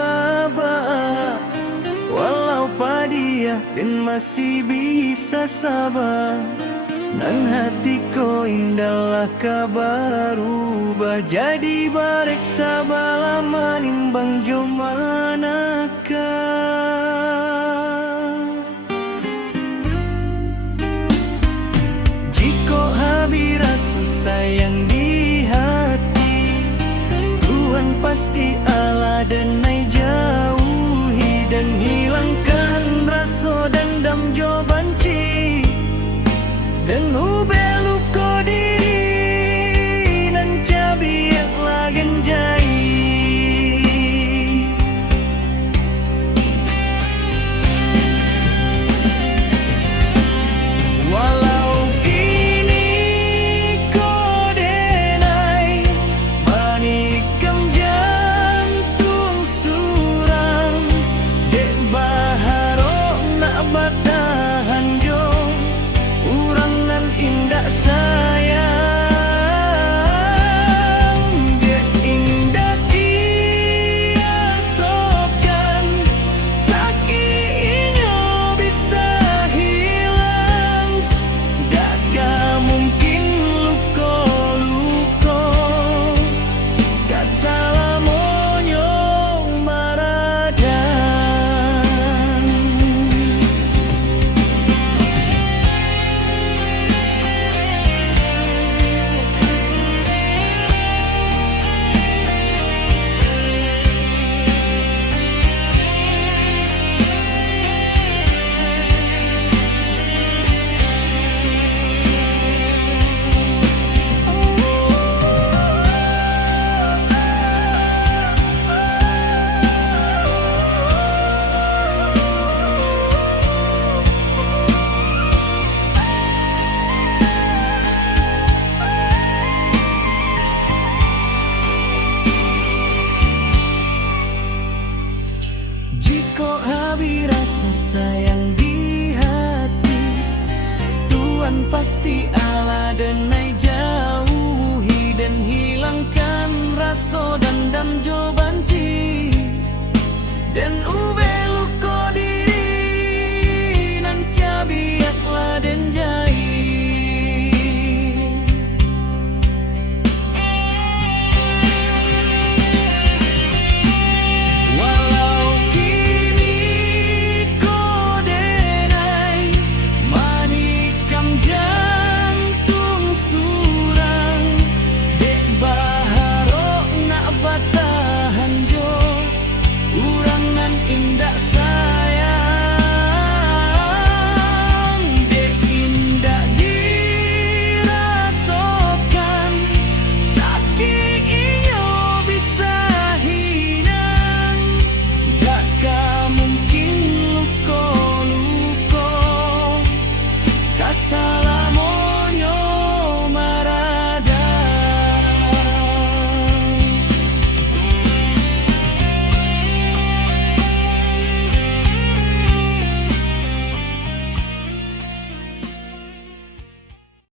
baba, walau padia dan masih bisa sabar. Nan hatiku indahlah kabar ubah jadi barek sabala manimbang jo manakah. Jika habis rasa sayang di hati, Tuhan pasti ala dan jauhi dan hilangkan rasa dendam jo banci. Dan ubelu ko diri nan cabiak lagen jai. Walau kini ko denai manikam jantung surang, dek baharo nak batahan jo indah sayang, dia indah tiasokan, sakitnya bisa hilang, gak mungkin luko-luko, gak salah monyong maradan. Jika habis rasa sayang di hati, Tuhan pasti ala dan jauhi dan hilangkan rasa dendam jo